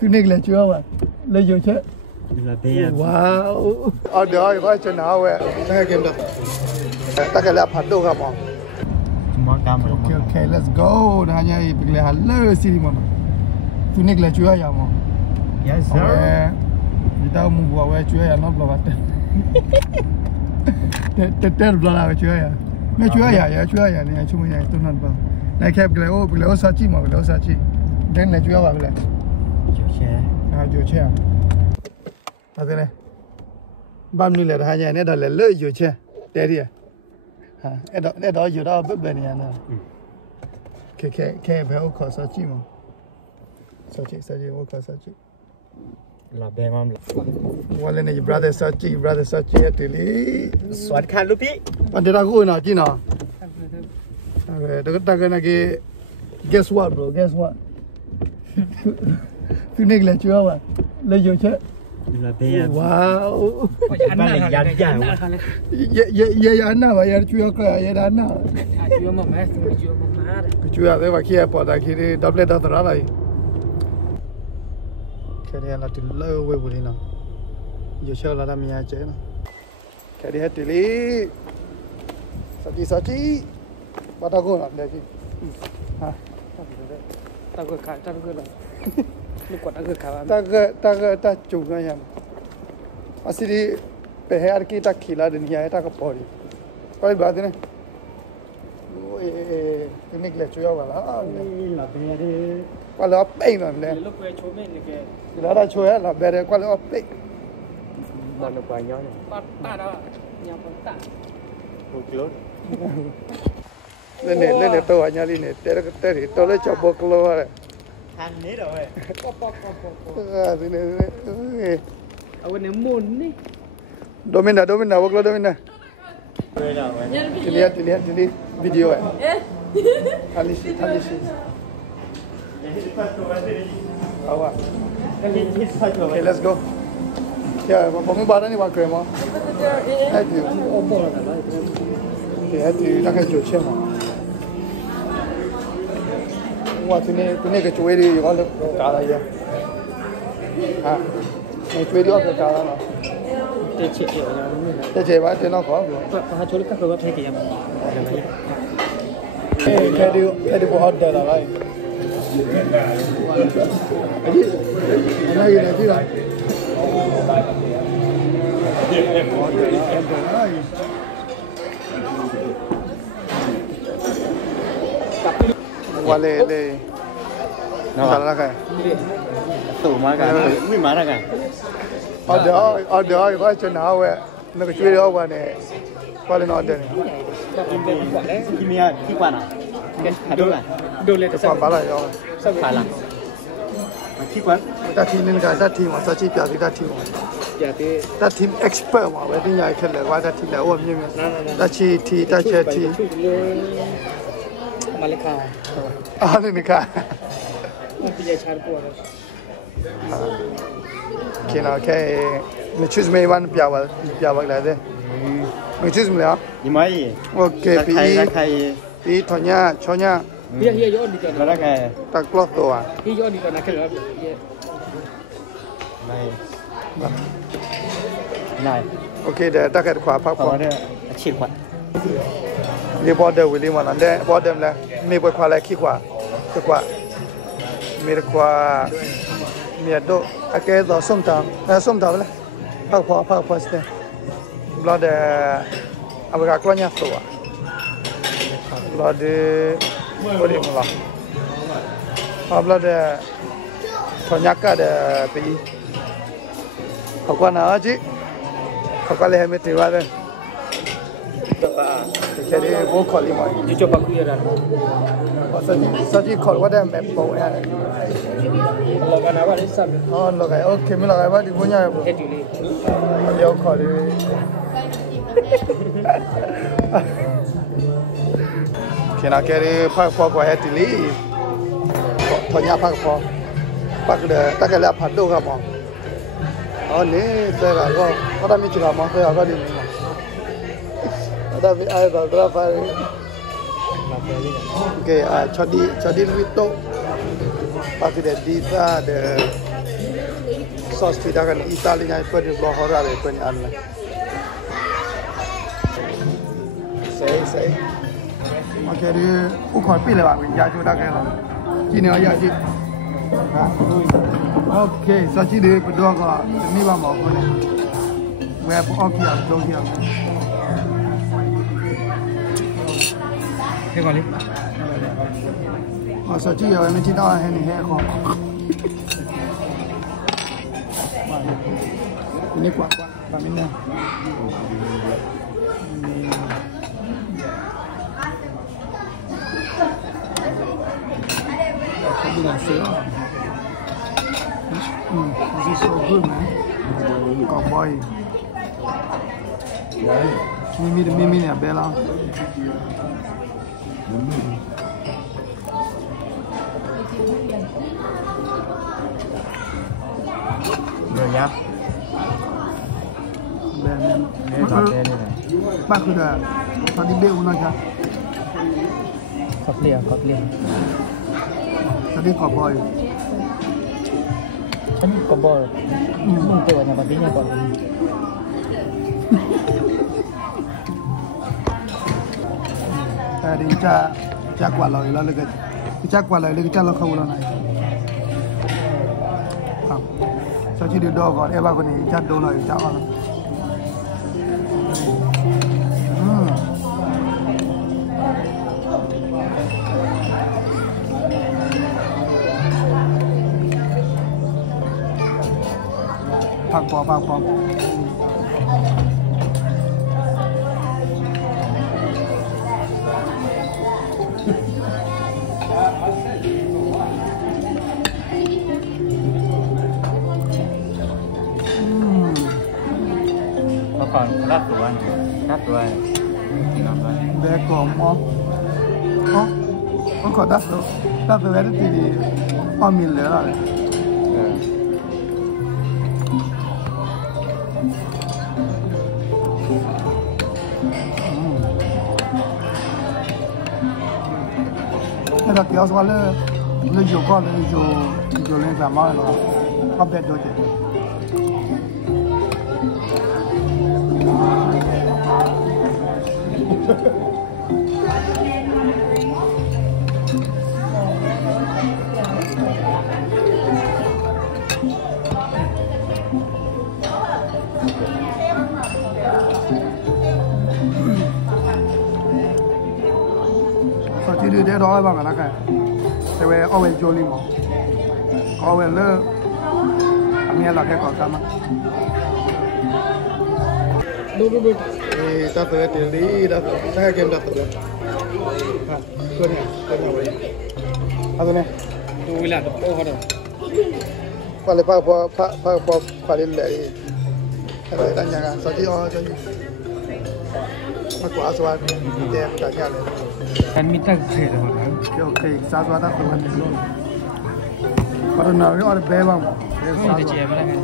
Phoenix là chưa mà lấy vô chết wow ở đó có chỗ nào vậy cái game đó ta cái là phản đồ gặp không okay let's go dah hanya pergi halau sini mama Phoenix là chưa ya mama yes sir kita mau buat apa chưa ya nó belum ada tetap belum ada chưa yaไม่chưa ya ni cuma ya itu nampak naik cab pergi oh saci mah pergi saci dan là chưa apa pergi vô xe à thế này bao nhiêu là hai nhà này đó là lợi vô xe để đi à cái đó vô đó bớt bên nhà nè cái phải ô khó sao chi mà sao chi ô khó sao chi là bè mắm qua lên này brother sao chi ở đây đi xoắn khăn lúc đi anh để ra cô nào chi nào đó cái này cái guess what bro guess what Phoenix là chưa mà lấy vô chết là bè wow anh này dàn dàn vậy anh nào vậy chưa có vậy anh nào chưa mà mẹ chưa mà má chưa thế mà kia bỏ ra khi double đó ra lại cái này là tiền lâu với bữa nào giờ chơi là làm nhà chơi nào cái này hết tiền đi sao chi bắt đầu cô làm đây chi hả tao cứ là lúc còn tao cứ khá ta chụp ngay nhá asli पे है कि ta खिला दिन है ta का पौड़ी कोई बात नहीं वो ये निकले चुया वाला là bè đi qua lo pe mà nè lúc về chỗ mình kìa là đã chua là bé qua lo pe mà nó quay nhau bắt ta đó nhà con ta một kilo lên này tôi ở nhà đi này té thì tôi lấy cho bọc lo rồi ăn nấy rồi thế này ở bên này mồn đi domina bọc lo domina đây là lihat video ấy Alishi awak okay let's go ya bông ba ni ba kre ma hai tu okay hai tu ta cái chỗ chơi mà哇tu ni cái chỗ đi có được cả lại ya à cái chỗ đi có cả lại mà để chế ở nhà đúng rồi để chế ba chế nó có hai chỗ các cái thấy kìa cái đi bộ đó là vậy này này chứ là qua lê nó là cái tủ má cả mới má ra cả ở đó có chỗ nào vậy nó cái chuyện đó qua này qua lên nó đây kimia khi qua nào đồ lên sao bảo lại rồi sao phải là khi quán ta thi nên cái ta thi mà sao chỉ biểu ta thi mà dạ thì ta thi expert mà vậy thì nhảy cái là qua ta thi là ôm như ta chỉ thi ta chơi thi Malika này cả bây giờ chán quá khi nào cái mình choose mấy bạn biểu lại đây mình choose mấy à gì mấy ok pi thôi nha cho nha Iya yo di đó là cái ta cloth đồ à Iya yo di kana cái đó này ok để ta cái khóa phát có đây chỉ quạtนี่บอเดอร์วิลลี่มันนั่นแหละบอเดอร์แหละมีบทความอะไรขี้ขวาขี้ขวามีขวามีดอกโอเคต่อส้มตำเลยพักพอสิบลอดเอาไปกับกล้วยยักษ์ตัวลอดบริมุลล์เอาลอดทอยักษ์ก็เดปีเขาก็น่าจีเขาก็เลยให้ไม่ถือว่าเลยcái này vô khỏi đi mọi đi cho bác kia ra sao chỉ khỏi qua đây mẹ bầu này lo cái nào vậy sao lo cái ok mình lo cái bắt đi vô nhà hết đi vô khỏi đi khi nào cái đi phát qua qua hết đi thôi nhà phát để ta cái là phát đồ gặp mà nè đây là có đam mê chỉ làm mà thôi có đi tapi ada berapa hari? Oke, Chodi Luito. partita di de sosti da kan Italia per il blocco per gli anni sei magari un po' più levato già giù da che no chi ne ha già giù ok sa ci deve per dopo mi va mo con web ok a giù via che vale ma sa ci io mi ci da ne con ini kuat paminnya this is so good man cowboy mimi è bella Berapa? Bác cứ là tadi beu naja. Koplia. Tadi cowboy. Kan cowboy. Mungkin banyak patinya kok. Tadi cha quả lời là cái cha quả lời là cái cha là khâu là này. Sao chỉ được đo gọi em bảo con này cha đo lời cha vào. Phạc bò còn đắt tuổi bé còn món có còn đắt rồi bé thì con mình lấy rồi cái đó kéo qua lên chiều con lên chiều lên giảm máu rồi có bé đôi chứ Chỉ đưa để đó bằng cái này, tại vì ở bên chỗ này mà, ở bên lơ, anh nghe là cái còn sao mà. Đúng. Ta phải tiền đi, ta cái game ta phải. Cái này vậy. Cái này. Tôi làm được ô rồi. Phải lên lại. Cái này đang nhà sao chứ cho mà quả xoan đẹp cả nhà này. Kan minta kaya dah. Okay, sa swat tak tuan dulu. Pada nak ada bebang. Ada cewek mana kan?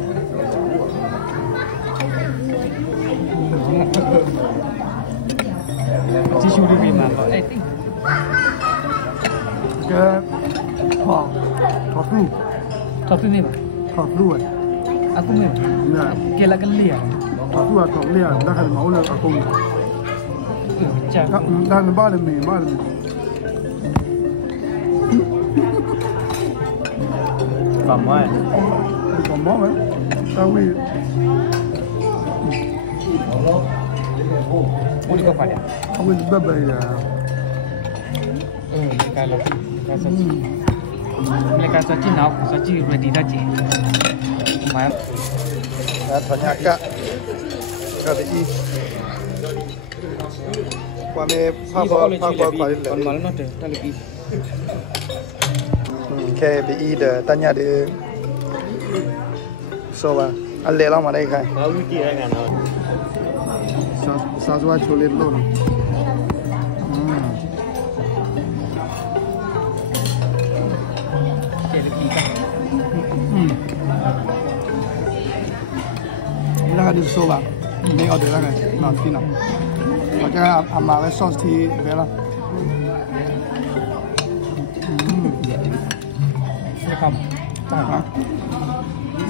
Tisu di mana? I think. Ke, Top ni apa? Top dua. Aku ni. Ya. Kela kelia. Top dua top lian, dah kan mau le aku. Macam. Dah nampak le mi. còn mới Còn món ấy. Tao vì Boleh kau pada. không biết bebe là Kalau mereka saji nak, saji ready dah je. Mayat. ternyata kali ini kami apa kali Kon malam ada, tak lebih. KBI de tanya de so ba alle la ma dai khai có cái kia ngàn rồi sa zwa chole lo no la ka di so ba ni order la ka na fina ko ja ama we sauce thi be la Không. hả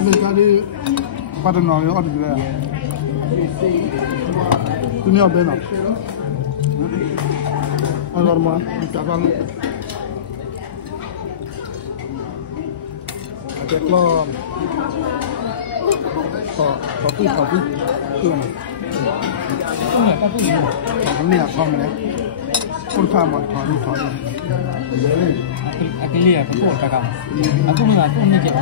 mình ra đi qua đường nào nữa thì là tôi nhớ bên nào ăn rồi mà chả ăn cái lo có cái này Không phải có cái gì. cái này là xong rồi con pha mà thỏ đi Cái lìa cái cổ cả còng. Cũng là cũng như vậy.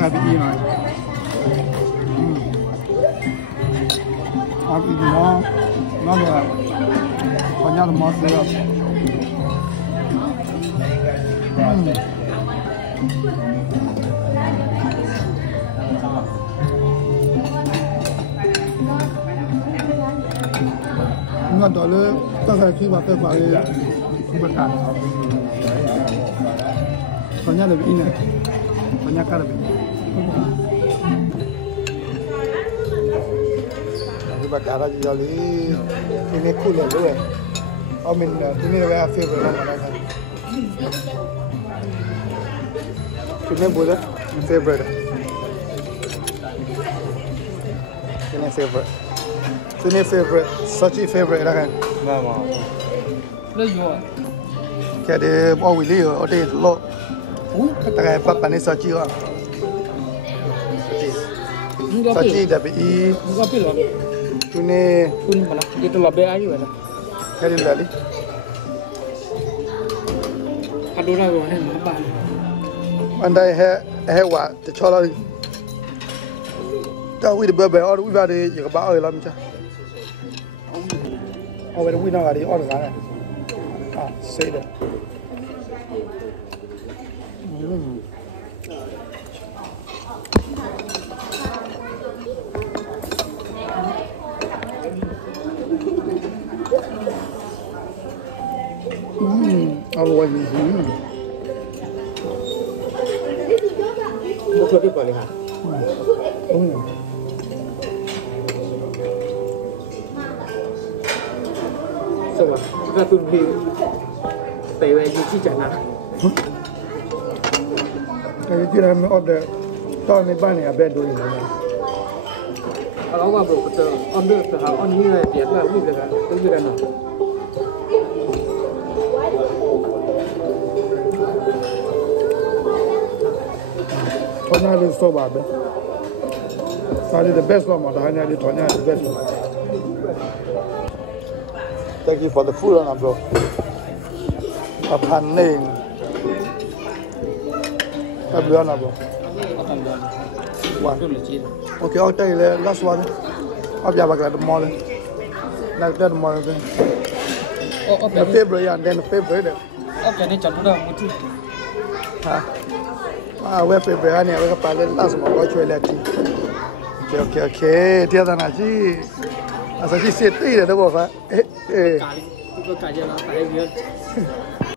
ngay bị gì này ăn gì nó là có nhau là món gì đâu ngon đó là tất cả khi mà tôi phải không phải cả có nhau là bị này có nhau cả là bị cái bạc cả là gì đó lý cái này cool rồi đúng không mình cái này là favorite lắm mà này cái này bữa đó favorite cái này favorite Sachi favorite là cái Vâng. Lấy vô. cái đấy bao vị lý ở đây lo tất cả các bạn ấy Sachi à Sachi đã bị Enggak pilih. cái này Pun mana? Itu lebih aja mana? cái này là đi Aduh lah gua nih apa? anh đây he quả thì cho nó đi tao quy được bờ bờ ở quy vào đi chỉ có bảo ơi làm chứ ở đây quy nào đi ở được cái này à xây được always Một số cái quả này hả? đúng rồi Sao mà? Kita tuh di TW di channel. cái gì là mình order tao này bán này bên đôi này Kalau gua bro betul. Order sehal on ini lah dia lah ini kan. Itu kan. thôi nay đi số ba bên sao đi the best one mà hai nay đi thôi nay the best one thank you for the food on bro a pan name a bữa nào bro one Itu lucid. okay I'll tell you the last one I'll be back at the mall like that mall thing Oh, the favorite and then the favorite Oke, ini contoh dah muncul. hả web favorite này với các bạn lên last mà có chơi lại đi ok tiếp theo là gì à sao chỉ xịt đi rồi đâu phải Kali, itu kajian apa ya?